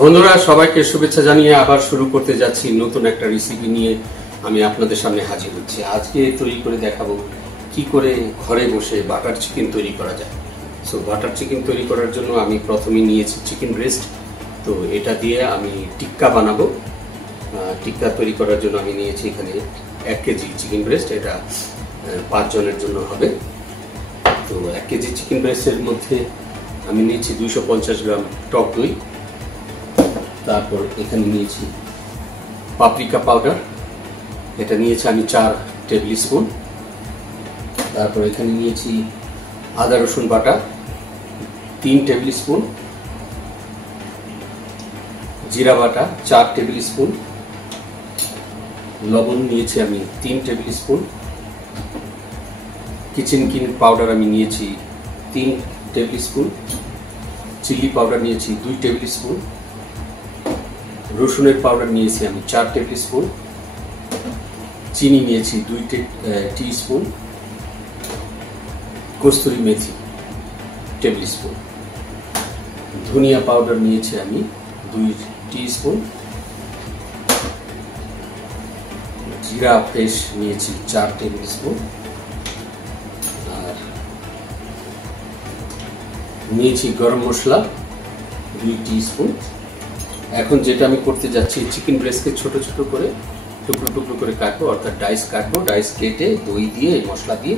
বন্ধুরা সবাইকে শুভেচ্ছা জানিয়ে আবার শুরু করতে যাচ্ছি নতুন একটা রেসিপি নিয়ে। আমি আপনাদের সামনে হাজির হচ্ছি। আজকে তৈরি করে দেখাবো কি করে ঘরে বসে বাটার চিকেন তৈরি করা যায়। সো বাটার চিকেন তৈরি করার জন্য আমি প্রথমে নিয়েছি চিকেন ব্রেস্ট। তো এটা দিয়ে আমি টিক্কা বানাবো। টিক্কা তৈরি করার জন্য আমি নিয়েছি এখানে 1 কেজি চিকেন ব্রেস্ট। এটা 5 জনের জন্য হবে। তো 1 কেজি চিকেন ব্রেস্টের মধ্যে আমি নিয়েছি 250 গ্রাম টক দই। তারপর এখানে নিয়েছি পাপরিকা পাউডার, এটা নিয়েছি আমি 4 টেবিল স্পুন। তারপর এখানে নিয়েছি আদা রসুন বাটা 3 টেবিল স্পুন, জিরা বাটা 4 টেবিল স্পুন, লবণ নিয়েছি আমি 3 table spoon, kitchen king powder আমি নিয়েছি 3 টেবিল স্পুন, চিলি পাউডার নিয়েছি 2 টেবিল স্পুন, রসুনের পাউডার নিয়েছি আমি 4 টেবিল স্পুন, চিনি নিয়েছি 2 টিস্পুন, কস্তুরি মেথি টেবিল স্পুন, ধনিয়া পাউডার নিয়েছি আমি 2 টিস্পুন, জিরা পেস্ট নিয়েছি 4 টেবিল স্পুন, আর নিয়েছি গরম মশলা 2 টিস্পুন। এখন যেটা আমি করতে যাচ্ছি, চিকেন ব্রেস্টকে ছোট ছোট করে টুকরো টুকরো করে কাটবো, অর্থাৎ ডাইস কাটবো। ডাইস কেটে দই দিয়ে মশলা দিয়ে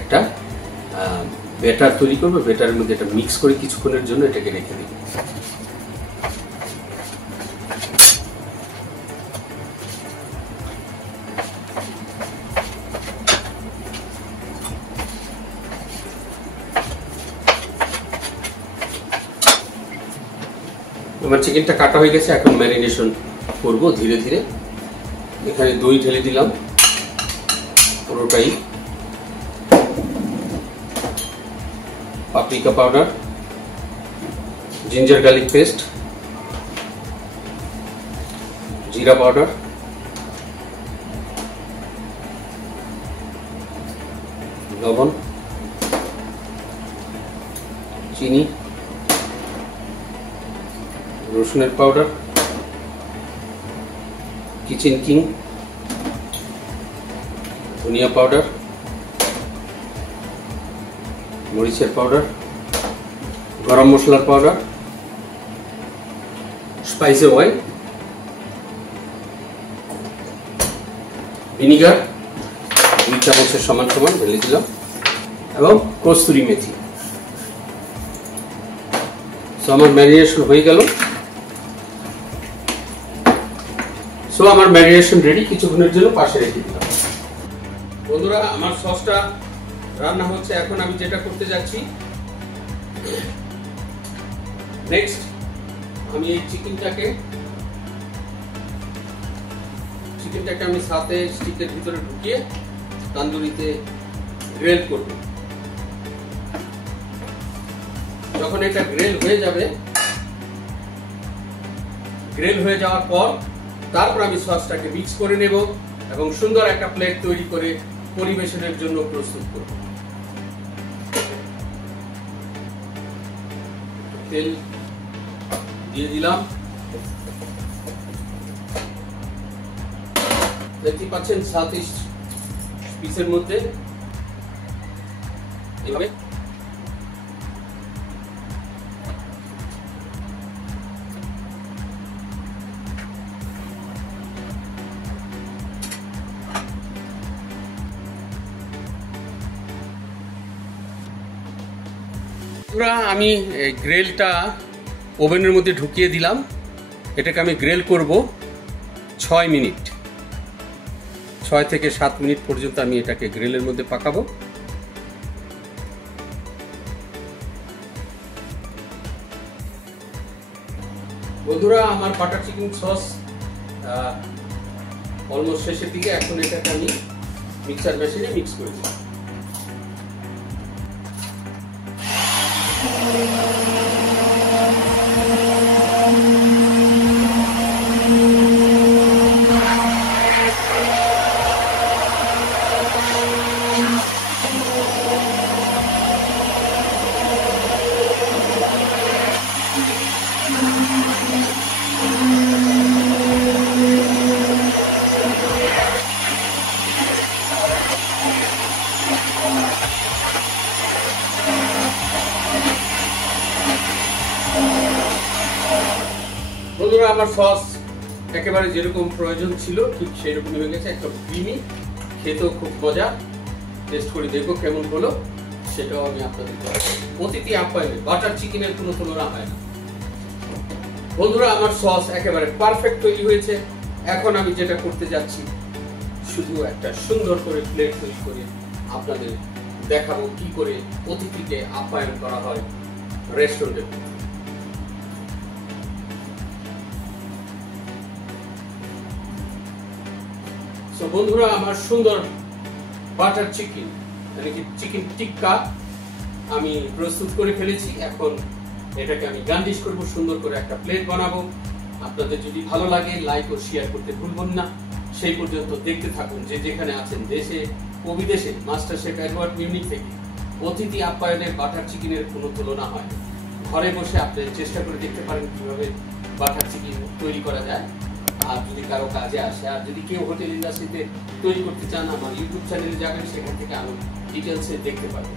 একটা ব্যাটার তৈরি করবো। ব্যাটারের মধ্যে এটা মিক্স করে কিছুক্ষণের জন্য এটাকে রেখে দিই। আমার চিকেনটা কাটা হয়ে গেছে, এখন ম্যারিনেশন করব ধীরে ধীরে। এখানে দই ঢেলে দিলাম পুরোটাই, paprika powder, ginger garlic paste, জিরা পাউডার, লবণ, চিনি, রসুনের পাউডার, কিচেন কিং, ধনিয়া পাউডার, মরিচের পাউডার, গরম মশলার পাউডার, স্পাইসি অয়েল, ভিনিগার 2 চামচের সমান সমান ঢেলে দিলাম, এবং কস্তুরি মেথি। সো আমার ম্যারিনেশন হয়ে গেল। সো আমার ম্যারিনেশন রেডি, কিছুক্ষণের জন্য পাশে রেখে দিলাম। বন্ধুরা আমার সসটা রান্না হচ্ছে। এখন আমি যেটা করতে যাচ্ছি, নেক্সট আমি এই চিকেনটাকে আমি সাথে স্টিকের ভিতরে ঢুকিয়ে তান্দুরিতে গ্রিল করব। যখন এটা গ্রিল হয়ে যাবে, গ্রিল হয়ে যাওয়ার পর তারপর আমি সসটাকে মিক্স করে নেব এবং সুন্দর একটা প্লেট তৈরি করে পরিবেশনের জন্য প্রস্তুত করব। তেল দিয়ে দিলাম, দেখতে পাচ্ছেন 7 পিসের মধ্যে এভাবে আমি গ্রিলটা ওভেনের মধ্যে ঢুকিয়ে দিলাম। এটাকে আমি গ্রিল করব 6 মিনিট, 6 থেকে 7 মিনিট পর্যন্ত আমি এটাকে গ্রিলের মধ্যে পাকাবো। বন্ধুরা আমার বাটার চিকেন সস অলমোস্ট শেষের দিকে। এখন এটাকে আমি মিক্সার মেশিনে মিক্স করে দিই। বন্ধুরা, আমার সস একেবারে যেরকম প্রয়োজন ছিল ঠিক সেই রকমই হয়ে গেছে, একটা ক্রিমি, খেতেও খুব মজা। টেস্ট করে দেখবো কেমন হলো, সেটাও আমি আপনাদের অতিথি আপ্যায়নে বাটার চিকেনের কোনো তুলনা হয় না। বন্ধুরা, আমার সস একেবারে পারফেক্ট তৈরি হয়েছে। এখন আমি যেটা করতে যাচ্ছি, শুধু একটা সুন্দর করে প্লেট তৈরি করে আপনাদের দেখাবো কি করে অতিথিকে আপ্যায়ন করা হয় রেস্টুরেন্টে। তো বন্ধুরা, আমার সুন্দর বাটার চিকেন মানে কি চিকেন টিক্কা আমি প্রস্তুত করে ফেলেছি। এখন এটাকে আমি গার্নিশ করব, সুন্দর করে একটা প্লেট বানাবো। আপনাদের যদি ভালো লাগে লাইক ও শেয়ার করতে ভুলবেন না। সেই পর্যন্ত দেখতে থাকুন। যে যেখানে আছেন, দেশে ও বিদেশে, মাস্টার শেফ এডওয়ার্ড মিউনিক থেকে অতিথি আপ্যায়নের বাটার চিকেনের কোনো তুলনা হয় না। ঘরে বসে আপনি চেষ্টা করে দেখতে পারেন কিভাবে বাটার চিকেন তৈরি করা যায়, আর যদি কারো কাজে আসে। আর যদি কেউ হোটেল ইন্ডাস্ট্রিতে তৈরি করতে চান, আমার ইউটিউব চ্যানেলে যাবেন, সেখান থেকে আরো ডিটেলসে দেখতে পারেন।